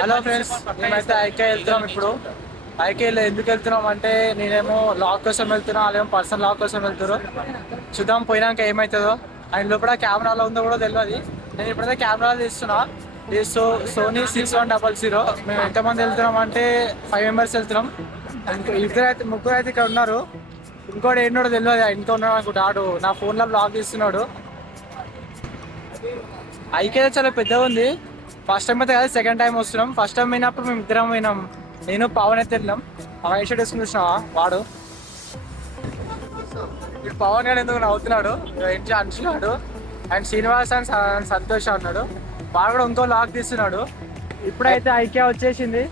Hello friends, మేమైతే IK వెళ్తున్నాం ఇప్పుడు. ఐకేలో ఎందుకు వెళ్తున్నాం అంటే నేనేమో లాక్ కోసం వెళ్తున్నా, వాళ్ళేమో పర్సనల్ లాక్ కోసం వెళ్తారు. చూద్దాం పోయినాక ఏమవుతుందో. అండ్ లోపల కెమెరాలో ఉందో కూడా తెలియదు. నేను ఇప్పుడైతే కెమెరాలో తీస్తున్నా. ఇది సోనీ 6100. మేము ఎంతమంది వెళ్తున్నాం అంటే 5 మెంబర్స్ వెళ్తున్నాం. ముగ్గురు అయితే ఇక్కడ ఉన్నారు. ఇంకోటి ఏంటో తెలియదు, ఇంకా ఉన్నాడు అనుకుంటా. ఆడు నా ఫోన్లో బ్లాగ్ తీస్తున్నాడు. ఐకే చాలా పెద్దగా ఉంది. ఫస్ట్ టైం అయితే కాదు, సెకండ్ టైం వస్తున్నాం. ఫస్ట్ టైం పోయినప్పుడు మేము ఇద్దరం పోయినాం. నేను పవన్ అయితే వెళ్ళినాం. ఆ వైట్ షర్ట్ వేసుకుని చూసినావా వాడు. ఇప్పుడు పవన్ గారు ఎందుకు నవ్వుతున్నాడు, ఇంటి అంటున్నాడు. అండ్ శ్రీనివాస్ అండ్ సంతోష్ అన్నాడు. వాడు కూడా ఇంకో లాక్ తీస్తున్నాడు. ఇప్పుడైతే ఐకే వచ్చేసింది.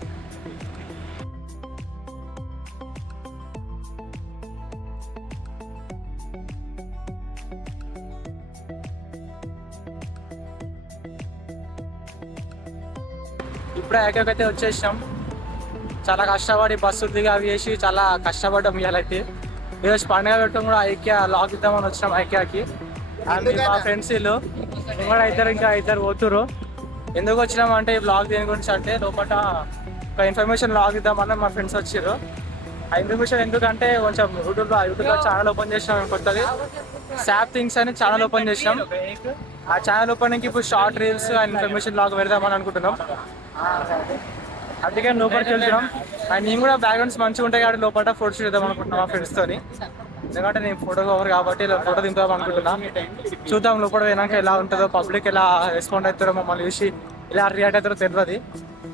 ఇప్పుడే ఐకేకి అయితే వచ్చేసాం. చాలా కష్టపడి బస్సు దిగి అవి చేసి చాలా కష్టపడ్డాం. ఇవాళైతే ఈరోజు పండుగ పెట్టడం కూడా ఐకే లాక్ ఇద్దామని వచ్చినాం ఐకేకి. అండ్ మా ఫ్రెండ్స్ వీళ్ళు కూడా ఇద్దరు పోతురు. ఎందుకు వచ్చినాం అంటే ఈ బ్లాగ్ దేని గురించి అంటే లోపల ఒక ఇన్ఫర్మేషన్ లాగ్ ఇద్దామని మా ఫ్రెండ్స్ వచ్చారు. ఆ ఇన్ఫర్మేషన్ ఎందుకంటే కొంచెం యూట్యూబ్లో ఛానల్ ఓపెన్ చేసినాం. కొత్తది శాప్ థింగ్స్ అని ఛానల్ ఓపెన్ చేసినాం. ఆ ఛానల్ ఓపెనింగ్కి ఇప్పుడు షార్ట్ రీల్స్ అండ్ ఇన్ఫర్మేషన్ లాగ్ పెడదామని అనుకుంటున్నాం. అందుకే లోపలికి వెళ్తున్నాం. అండ్ నేను కూడా బ్యాక్గ్రౌండ్స్ మంచిగా ఉంటాయి కాబట్టి లోపల ఫోటో షూట్ చేద్దాం అనుకుంటున్నాం మా ఫ్రెండ్స్తో. ఎందుకంటే నేను ఫోటోగ్రాఫర్ కాబట్టి ఇలా ఫోటో దింపుదాం అనుకుంటున్నా. చూద్దాం లోపల పోయినాక ఎలా ఉంటుందో, పబ్లిక్ ఎలా రెస్పాండ్ అవుతారో, మమ్మల్ని చూసి ఎలా రియాక్ట్ అవుతారో తెలియదు.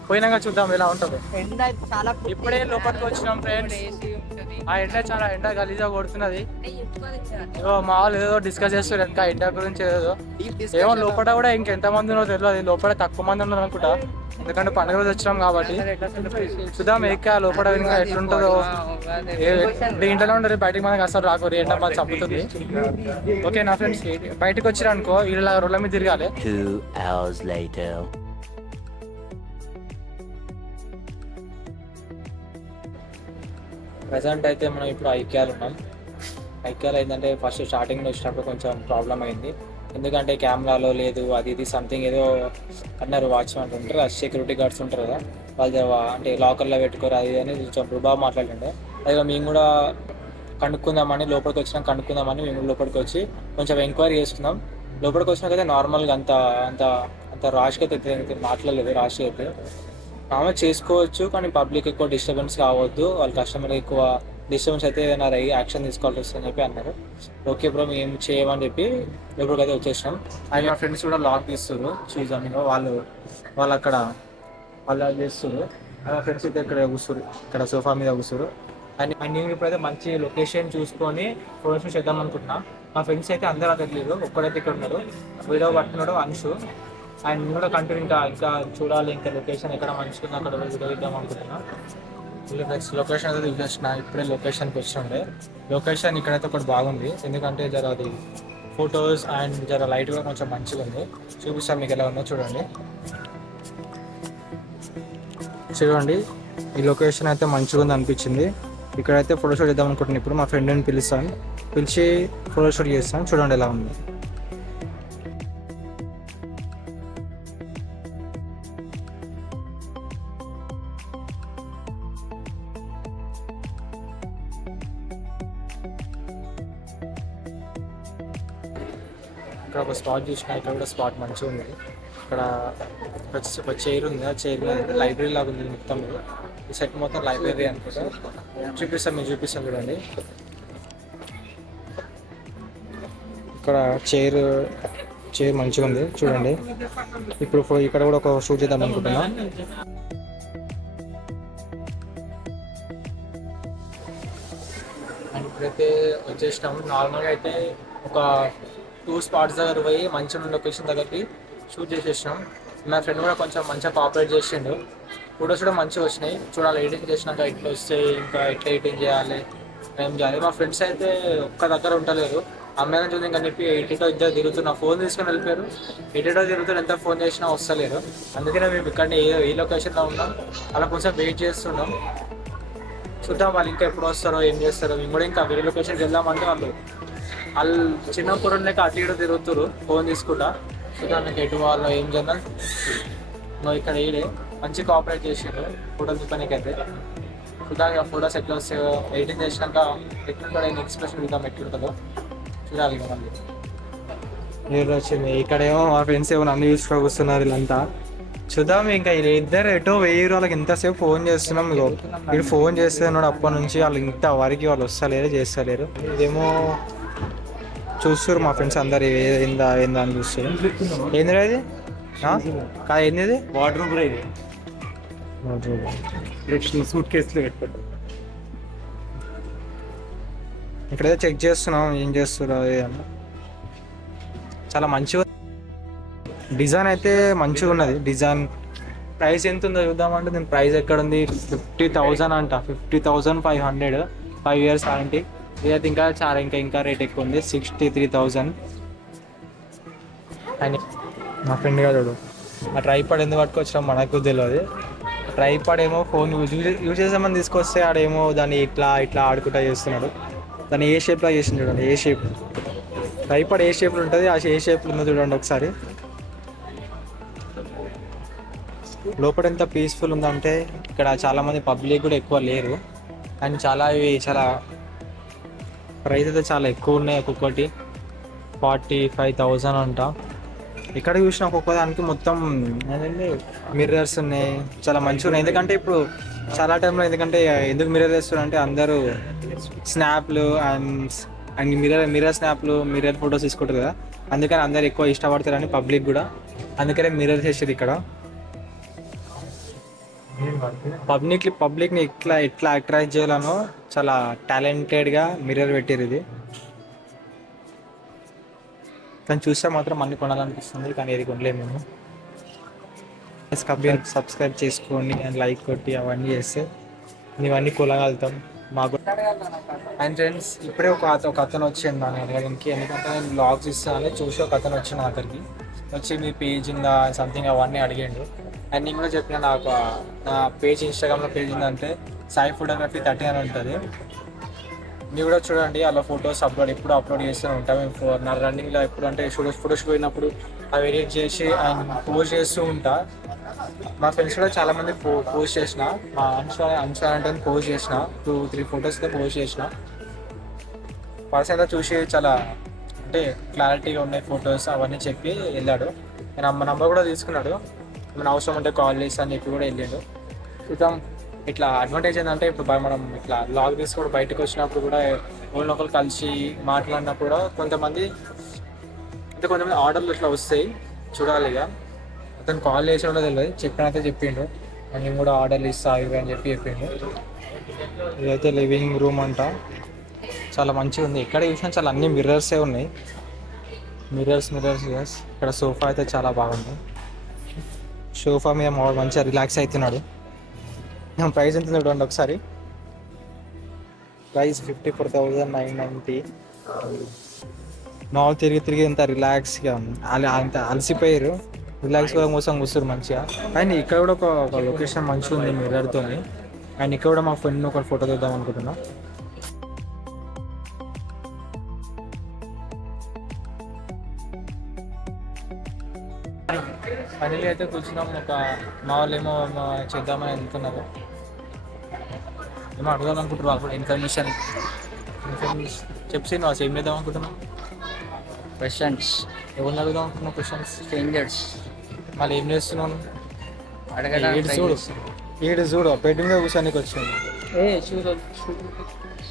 పోయినాక చూద్దాం ఎలా ఉంటుందో. ఇప్పుడే లోపలికి వచ్చినాం ఫ్రెండ్స్. ఆ ఎండ గలీజా కొడుతున్నది. ఏదో మా వాళ్ళు ఏదో డిస్కస్ చేస్తారు ఇంకా ఎండ గురించి. ఏమో లోపల కూడా ఇంకెంతమంది ఉన్నో తెలియదు. లోపల తక్కువ మంది ఉన్నారు అనుకుంటా, ఎందుకంటే పండుగ రోజు వచ్చినాం కాబట్టి. చూద్దాం ఎక్క లోపల ఇంకా ఎట్లుంటుందో. ఇంట్లో ఉండరు, బయటకు మనకి అసలు రాకూరి, ఎండ మాకు చంపుతుంది. ఓకే నా ఫ్రెండ్స్, బయటకు వచ్చిరా అనుకో ఇలా రోడ్ల మీద తిరగాలి. 2 hours later. ప్రజెంట్ అయితే మనం ఇప్పుడు ఐకేలో ఉన్నాం. ఐకేలో ఏంటంటే ఫస్ట్ స్టార్టింగ్లో వచ్చినప్పుడు కొంచెం ప్రాబ్లం అయింది. ఎందుకంటే కెమెరాలో లేదు, అది ఇది సంథింగ్ ఏదో అన్నారు. వాచ్మెన్ ఉంటారు, సెక్యూరిటీ గార్డ్స్ ఉంటారు కదా, వాళ్ళు అంటే లాకర్లో పెట్టుకోరు అది అని కొంచెం బాగా మాట్లాడుతుండే. అదే మేము కూడా కనుక్కుందామని మేము లోపలికి వచ్చి కొంచెం ఎంక్వైరీ చేసుకుందాం. లోపలికి వచ్చినాకైతే నార్మల్గా అంత ర్యాష్గా అయితే మాట్లాడలేదు. ర్యాష్గా అయితే మామూలుగా చేసుకోవచ్చు, కానీ పబ్లిక్ ఎక్కువ డిస్టర్బెన్స్ కావద్దు, వాళ్ళ కస్టమర్ ఎక్కువ డిస్టర్బెన్స్ అయితే ఏదైనా యాక్షన్ తీసుకోవాల్సి వస్తుందని చెప్పి అన్నారు. ఓకే బ్రో మేము చేయమని చెప్పి లోపలికైతే వచ్చేసినాం. అండ్ మా ఫ్రెండ్స్ కూడా లాక్ తీస్తారు. చూసాం వాళ్ళు అక్కడ వాళ్ళు చేస్తారు. మా ఫ్రెండ్స్ అయితే ఇక్కడ కూర్చురు, ఇక్కడ సోఫా మీద కూర్చురు. అండ్ నేను ఇప్పుడైతే మంచి లొకేషన్ చూసుకొని ఫోటోషూట్ చేద్దాం అనుకుంటున్నా. మా ఫ్రెండ్స్ అయితే అందరూ అక్కడ లేరు, ఒక్కడైతే ఇక్కడ ఉన్నాడు, వీడియో పట్టుకున్నాడు అంశు. అండ్ కూడా కంటిన్యూ ఇంకా చూడాలి, ఇంకా లొకేషన్ ఎక్కడ మంచిగా అక్కడ వీడియో ఇద్దాం అనుకుంటున్నా. నెక్స్ట్ లొకేషన్ అయితే చూసేసిన, ఇప్పుడే లొకేషన్కి వచ్చిండే. లొకేషన్ ఇక్కడైతే ఒకటి బాగుంది, ఎందుకంటే జర అది ఫొటోస్ అండ్ జర లైట్ కూడా కొంచెం మంచిగా ఉంది. చూపిస్తాను మీకు ఎలా ఉందో చూడండి. ఈ లొకేషన్ అయితే మంచిగా ఉంది అనిపించింది. ఇక్కడైతే ఫోటోషూట్ చేద్దాం అనుకుంటున్నాను. ఇప్పుడు మా ఫ్రెండ్ని పిలిచి ఫోటోషూట్ చేస్తాను. చూడండి ఎలా ఉంది. ఇక్కడ ఒక స్పాట్ చూసిన, ఇక్కడ కూడా స్పాట్ మంచిగా ఉంది. ఇక్కడ ఒక చైర్ ఉంది, ఆ చైర్ మీద లైబ్రరీ లాగా ఉంది మొత్తం. ఈ సెట్ మొత్తం లైబ్రరీ అనుకుంటా. మీకు చూపిస్తాను చూడండి. ఇక్కడ చైర్ మంచిగా ఉంది చూడండి. ఇప్పుడు ఇక్కడ కూడా ఒక షూట్ చేద్దాం అనుకుంటున్నా. అండ్ ఇప్పుడైతే వచ్చేసినాము. నార్మల్గా అయితే ఒక 2 స్పాట్స్ దగ్గర పోయి మంచిగా లొకేషన్ దగ్గరికి షూట్ చేసేసినాం. మా ఫ్రెండ్ కూడా కొంచెం మంచిగా కోఆపరేట్ చేసిండు. ఫొటోస్ కూడా మంచిగా వచ్చినాయి. చూడాలి ఎడిటింగ్ చేసినాక ఎట్లా వస్తాయి, ఇంకా ఎట్లా ఎడిటింగ్ చేయాలి, ఏం చేయాలి. మా ఫ్రెండ్స్ అయితే ఒక్క దగ్గర ఉండలేరు, అమ్మాయిని చూసి ఇంకా చెప్పి ఎడిటో ఇద్దరు తిరుగుతున్నా, ఫోన్ తీసుకొని వెళ్ళిపోయారు. ఎడిటో తిరుగుతున్న ఎంత ఫోన్ చేసినా వస్తలేరు. అందుకనే మేము ఇక్కడ ఏ లొకేషన్లో ఉన్నాం, అలా కొంచెం వెయిట్ చేస్తున్నాం. చూద్దాం వాళ్ళు ఇంకా ఎప్పుడు వస్తారో ఏం చేస్తారో. మేము కూడా ఇంకా వేరే లొకేషన్కి వెళ్దామంటే వాళ్ళు చిన్న కూరలకి అటు ఇటు తిరుగుతారు ఫోన్ తీసుకుంటా. చూద్దాం మీకు ఎటు వాళ్ళు ఏం చేద్దాం. ఇక్కడ మంచి కోఆపరేట్ చేసారు ఫోటోలు దిప్పడానికి అయితే. చూడాలి ఆ ఫోటోస్ ఎట్లా వస్తాయో, ఎడిటింగ్ చేసినాక ఎట్లుంటాడో ఎక్స్ప్రెషన్ ఇద్దాం ఎట్లుంటుందో చూడాలి ఇక మళ్ళీ. నీరు వచ్చింది ఇక్కడేమో మా ఫ్రెండ్స్ ఏమో నన్ను చూసుకొని కూర్చున్నారు వీళ్ళంతా. చూద్దాం ఇంకా ఇద్దరు ఎటో వెయ్యి వాళ్ళకి ఇంతసేపు ఫోన్ చేస్తున్నాం. ఇగో వీడు ఫోన్ చేస్తున్నాడు అప్పటి నుంచి, వాళ్ళు ఇంతవరకు వాళ్ళు వస్తలేరు చేస్తలేరు. ఇదేమో చూస్తారు మా ఫ్రెండ్స్ అందరు ఏందా ఏందా అని చూస్తారు. ఏంది ఇది కాదు, ఏంది ఇది వార్డ్రోబ్ రా ఇది. సూట్ కేసులో పెట్టుకోండి. ఇక్కడేదో చెక్ చేస్తున్నాం ఏం చేస్తారు అది అని. చాలా మంచిగా డిజైన్ అయితే మంచిగా ఉన్నది. డిజైన్ ప్రైస్ ఎంత ఉందో చూద్దామంటే దీని ప్రైస్ ఎక్కడ ఉంది, 50,000 అంట. 50,500, 5 years వారంటీ. ఇదైతే ఇంకా చాలా ఇంకా రేట్ ఎక్కువ ఉంది, 63,000. అని మా ఫ్రెండ్ గారు ఆ ట్రైపాడ్ ఎందుకు పట్టుకొచ్చినా మనకు తెలియదు. ట్రైపాడ్ ఏమో ఫోన్ యూజ్ చేసామని తీసుకొస్తే ఆడేమో దాన్ని ఇట్లా ఆడుకుంటా చేస్తున్నాడు. దాన్ని ఏ షేప్లో చేసింది చూడండి, ఏ షేప్ ట్రైపాడ్ ఏ షేప్లో ఉంటుంది, ఆ ఏ షేప్లో ఉందో చూడండి ఒకసారి. లోపల ఎంత పీస్ఫుల్ ఉందంటే ఇక్కడ చాలామంది పబ్లిక్ కూడా ఎక్కువ లేరు. అండ్ చాలా ప్రైస్ అయితే చాలా ఎక్కువ ఉన్నాయి. ఒక్కొక్కటి 45,000 అంట. ఇక్కడ చూసిన ఒక్కొక్క దానికి మొత్తం ఏంటంటే మిర్రర్స్ ఉన్నాయి, చాలా మంచిగా ఉన్నాయి. ఎందుకంటే ఇప్పుడు చాలా టైంలో ఎందుకు మిర్రర్ వేస్తున్నారంటే అందరూ స్నాప్లు అండ్ మిర్రర్ స్నాప్లు, మిర్రర్ ఫొటోస్ తీసుకుంటారు కదా, అందుకని అందరు ఎక్కువ ఇష్టపడతారని పబ్లిక్ కూడా, అందుకనే మిర్రర్ చేసేది ఇక్కడ. పబ్లిక్ని ఎట్లా అట్రాక్ట్ చేయాలనో చాలా టాలెంటెడ్గా మిర్రర్ పెట్టారు ఇది. కానీ చూస్తే మాత్రం అన్ని కొనాలనిపిస్తుంది, కానీ ఏది కొనలేము మేము. సబ్స్క్రైబ్ చేసుకోండి అండ్ లైక్ కొట్టి అవన్నీ చేస్తే ఇవన్నీ కొనగలుగుతాం. మాకు అండ్ ఫ్రెండ్స్ ఇప్పుడే ఒక అతను వచ్చిండు నా అడగడానికి. ఎందుకంటే నేను బ్లాగ్స్ ఇస్తానని చూసి ఒక అతను వచ్చిన నా దగ్గరికి వచ్చి మీ పేజ్ ఉందా సంథింగ్ అవన్నీ అడిగాడు. అండ్ నేను కూడా చెప్పిన నా పేజ్ ఇన్స్టాగ్రామ్లో పేజ్ ఉందంటే సాయి ఫోటోగ్రఫీ 30 అని ఉంటుంది. మీరు కూడా చూడండి, అలా ఫొటోస్ ఎప్పుడు అప్లోడ్ చేస్తూనే ఉంటాం. నా రన్నింగ్లో ఎప్పుడు అంటే ఫొటోస్ పోయినప్పుడు అవి ఎడిట్ చేసి అండ్ పోస్ట్ చేస్తూ ఉంటా. మా ఫ్రెండ్స్ కూడా చాలామంది పోస్ట్ చేసిన, మా అంశా అంటే పోస్ట్ చేసిన 2-3 ఫొటోస్ అయితే పోస్ట్ చేసిన. పర్సన్ అయితే చూసి చాలా అంటే క్లారిటీగా ఉన్నాయి ఫొటోస్ అవన్నీ చెప్పి వెళ్ళాడు. నేను నంబర్ కూడా తీసుకున్నాడు, మన అవసరం అంటే కాల్ చేసి అని చెప్పి కూడా వెళ్ళాడు. చూద్దాం. ఇట్లా అడ్వాంటేజ్ ఏంటంటే ఇప్పుడు మనం ఇట్లా లాగ్ తీసుకోవడం బయటకు వచ్చినప్పుడు కూడా ఒకరు కలిసి మాట్లాడినప్పుడు కూడా కొంతమంది ఆర్డర్లు ఇట్లా వస్తాయి. చూడాలి ఇక. అతను కాల్ చేసి కూడా తెలియదు, చెప్పినైతే చెప్పిండు నేను కూడా ఆర్డర్లు ఇస్తా ఇవి అని చెప్పిండు. ఇదైతే లివింగ్ రూమ్ అంట, చాలా మంచిగా ఉంది. ఎక్కడ చూసినా చాలా అన్ని మిర్రర్సే ఉన్నాయి. మిర్రర్స్ ఇక్కడ సోఫా అయితే చాలా బాగుంది. సోఫా మీద మంచిగా రిలాక్స్ అవుతున్నాడు. ప్రైస్ ఎంత చూడండి ఒకసారి. ప్రైస్ 54,990. మామూలు తిరిగి ఇంత రిలాక్స్గా అంత అలసిపోయారు, రిలాక్స్గా కోసం కూర్చోరు మంచిగా. అండ్ ఇక్కడ కూడా ఒక లొకేషన్ మంచిగా ఉంది మిర్రర్తో. అండ్ ఇక్కడ కూడా మా ఫ్రెండ్ ఒక ఫోటో తీద్దాం అనుకుంటున్నా. ఫైనల్లీ అయితే కూర్చున్నాం. మా వాళ్ళు ఏమో చేద్దామని అనుకున్నారు, ఏమో అడగాలి అనుకుంటున్నారు. వాళ్ళు కూడా ఇన్ఫర్మేషన్ చెప్పి నువ్వు ఏం చేద్దాం అనుకుంటున్నావు? క్వశ్చన్స్ ఎవరిని అడుగుదాం అనుకున్నావు? క్వశ్చన్స్ స్ట్రేంజర్స్ మళ్ళీ ఏం చేస్తున్నాను అడగడానికి చూడు పెట్టి మీద కూర్చోనికి వచ్చింది.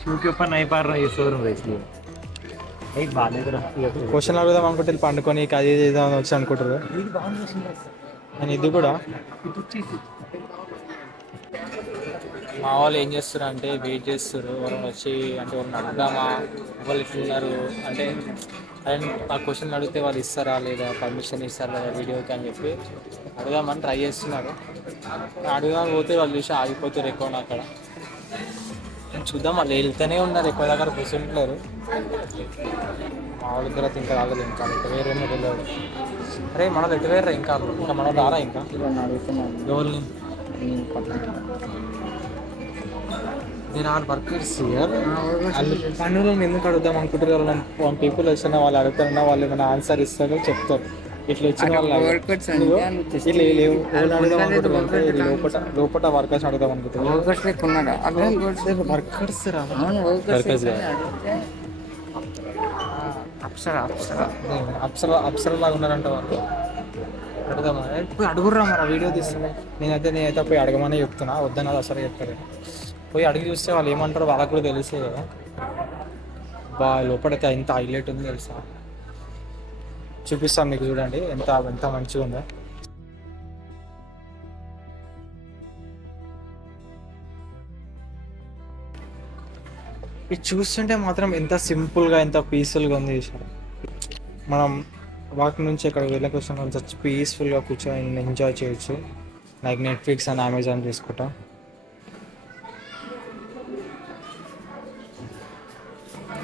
शू के ऊपर नहीं पार रहा ये सो रहा है इसलिए క్వశ్చన్ అడుగుదాం అనుకుంటే పండుకొని అది చేద్దామని వచ్చి అనుకుంటారు. నేను ఇది కూడా మా వాళ్ళు ఏం చేస్తారు అంటే వెయిట్ చేస్తారు ఎవరైనా వచ్చి, అంటే వాళ్ళని అడుగుదామా వాళ్ళు ఇట్లున్నారు అంటే ఆ క్వశ్చన్ అడిగితే వాళ్ళు ఇస్తారా లేదా, పర్మిషన్ ఇస్తారా లేదా వీడియోకి అని చెప్పి అడుగుదామని ట్రై చేస్తున్నారు. అడుగుదామని పోతే వాళ్ళు చూసి ఆగిపోతారు ఎక్కువ అక్కడ. చూద్దాం, వాళ్ళు వెళ్తూనే ఉన్నారు, ఎక్కువ దగ్గర కూర్చుంటున్నారు. మా వాళ్ళ దగ్గర ఇంకా రాలేదు, ఇంకా వేరేమో తెలియదు. అరే మనది ఎటు వేరే ఇంకా మన రారా ఇంకా ఎవరిని నేను ఆ వర్కర్స్ పనులను ఎందుకు అడుగుదాం అనుకుంటారు. పీపుల్ వచ్చినా వాళ్ళు అడుగుతారన్నా వాళ్ళు ఏమైనా ఆన్సర్ ఇస్తారు చెప్తారు. ఇట్లా వచ్చిన అక్కడ వాళ్ళు workouts ఇదిగో, అంటే ఇట్లా లేవు అది అడుగుదాం workout అనుకుంటున్నాను అంటే ఇది workout లోపల వర్కర్స్ అడుగుదాం అనుకుంటున్నాను. వర్కర్స్ లెక్క ఉన్నాడు అక్కడ వర్కర్స్ రా అవును Workers వర్కర్స్ కాదు. అప్సరా అప్సర లాగా ఉన్నారంట వాళ్ళు. అడుగుదామా పోయి అడుగుర్రా మరి వీడియో తీస్తున్నాయి. నేనైతే పోయి అడగమని చెప్తున్నా, వద్దన్నది అసలు చెప్తారు. పోయి అడిగి చూస్తే వాళ్ళు ఏమంటారో వాళ్ళకు కూడా తెలిసే కదా. లోపలైతే ఎంత హైలైట్ ఉంది తెలుసా, చూపిస్తాను మీకు చూడండి ఎంత ఎంత మంచిగా ఉందో. ఇది చూస్తుంటే మాత్రం ఎంత సింపుల్గా ఎంత పీస్ఫుల్గా ఉంది చూసారు. మనం వాక్ నుంచి ఇక్కడ వెళ్ళక వచ్చిన కొంచెం పీస్ఫుల్గా కూర్చొని ఎంజాయ్ చేయొచ్చు. లైక్ నెట్ఫ్లిక్స్ అండ్ అమెజాన్ తీసుకుంటా.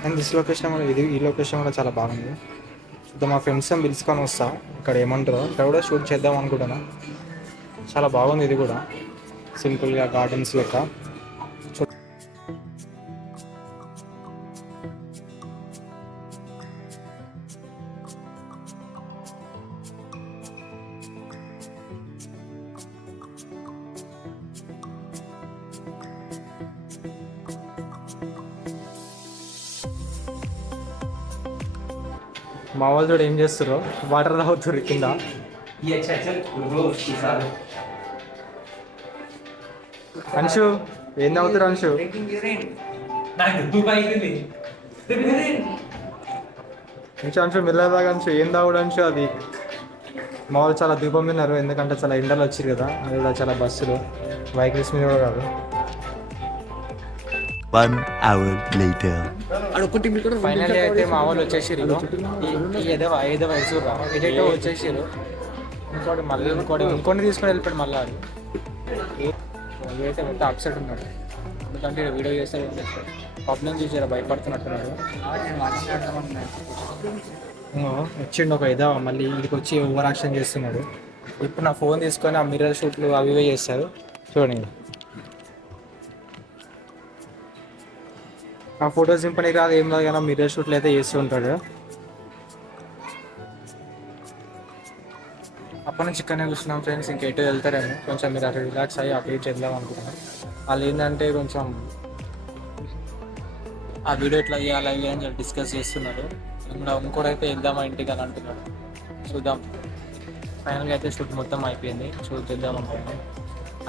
అండ్ దిస్ లొకేషన్ కూడా ఈ లొకేషన్ కూడా చాలా బాగుంది. సో మా ఫ్రెండ్స్ పిలుచుకొని వస్తా, ఇక్కడ ఏమంటారో ఇక్కడ కూడా షూట్ చేద్దాం అనుకుంటున్నా. చాలా బాగుంది ఇది కూడా, సింపుల్గా గార్డెన్స్ లెక్క. మా వాళ్ళు చూడ ఏం చేస్తారో, వాటర్ తాగుతారు కింద. అంశు ఏం తాగుతారు అంశు? అంశు మెల్లదాగా అంశు ఏం తాగుడు అంశు? అది మా వాళ్ళు చాలా దీపం తిన్నారు, ఎందుకంటే చాలా ఎండలు వచ్చారు కదా. అది కూడా చాలా బస్సులు వెహికల్స్ మీద కూడా కాదు. 1 hour later. ఫైనల్లీ అయితే మా వాళ్ళు వచ్చేసారు. ఏదో వయసురా ఏదైతే వచ్చేసారు. ఇంకోటి తీసుకొని వెళ్ళిపోయాడు మళ్ళీ. అయితే మొత్తం అప్సెట్ ఉన్నాడు, ఎందుకంటే వీడియో చేస్తే ప్రాబ్లం చూసారా, భయపడుతున్నట్టున్నాడు. వచ్చిండు ఒక ఏదో మళ్ళీ ఇంటికి వచ్చి ఓవర్ యాక్షన్ చేస్తున్నాడు. ఇప్పుడు నా ఫోన్ తీసుకొని ఆ మిర్రర్ షూట్లు అవి ఇవే చేస్తారు చూడండి. ఆ ఫొటోస్ దింపని కాదు ఏం రాదు కానీ మిర్రర్ షూట్లు అయితే చేస్తూ ఉంటాడు. అప్పటి నుంచి ఇక్కడనే కూర్చున్నాం ఫ్రెండ్స్. ఇంక ఎటు వెళ్తారేమో, కొంచెం మీరు అక్కడ రిలాక్స్ అయ్యి అటు ఇటు వెళ్దాం అనుకుంటున్నాను. వాళ్ళు ఏంటంటే కొంచెం ఆ వీడియో ఎట్లా చేయాలి అవి అని డిస్కస్ చేస్తున్నారు. ఇంకా ఇంకోటైతే వెళ్దామా ఇంటికి అని అంటున్నాడు. చూద్దాం. ఫైనల్గా అయితే షూట్ మొత్తం అయిపోయింది, షూట్ చేద్దాం అనుకుంటున్నాం.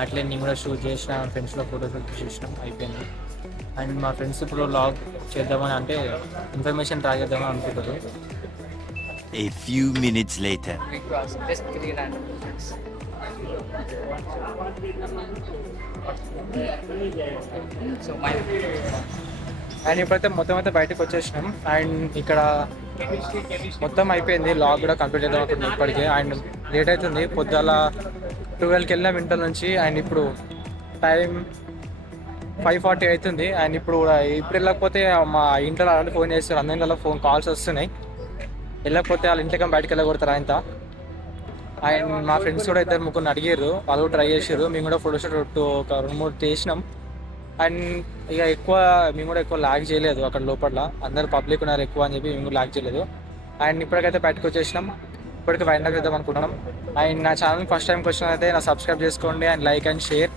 అట్లే నేను కూడా షూట్ చేసిన, ఫ్రెండ్స్లో ఫోటోస్ చేసినాం, అయిపోయింది. అండ్ మా ఫ్రెండ్స్ ఇప్పుడు లాగ్ చేద్దామని అంటే ఇన్ఫర్మేషన్ ట్రై చేద్దామని అనుకుంటారు. A few minutes later. And ఇప్పుడైతే మొత్తం అయితే బయటకు వచ్చేసినాం. అండ్ ఇక్కడ మొత్తం అయిపోయింది, లాగ్ కూడా కంప్లీట్ చేద్దాం అనుకుంటున్నాం ఇప్పటికే. అండ్ లేట్ అవుతుంది, పొద్దుల 12కి వెళ్ళినాం ఇంటర్ నుంచి. అండ్ ఇప్పుడు టైం 5:40 అవుతుంది. అండ్ ఇప్పుడు వెళ్ళకపోతే మా ఇంట్లో ఆల్రెడీ ఫోన్ చేస్తారు, అందరిలో ఫోన్ కాల్స్ వస్తున్నాయి. వెళ్ళకపోతే వాళ్ళ ఇంటికి బయటకు వెళ్ళగొడతారు ఆయన. అండ్ మా ఫ్రెండ్స్ కూడా 2-3 అడిగారు, వాళ్ళు కూడా ట్రై చేశారు. మేము కూడా ఫోటోషూట్ ఒక 2-3 చేసినాం. అండ్ ఇక మేము కూడా ఎక్కువ లాగ్ చేయలేదు అక్కడ లోపల, అందరు పబ్లిక్ ఉన్నారు ఎక్కువ అని చెప్పి మేము కూడా లాగ్ చేయలేదు. అండ్ ఇప్పటికైతే బయటకు వచ్చేసినాం, ఇప్పటికి ఫైనల్ చేద్దాం అనుకుంటున్నాం. అండ్ నా ఛానల్ ఫస్ట్ టైంకి వచ్చినట్లయితే నా సబ్స్క్రైబ్ చేసుకోండి అండ్ లైక్ అండ్ షేర్.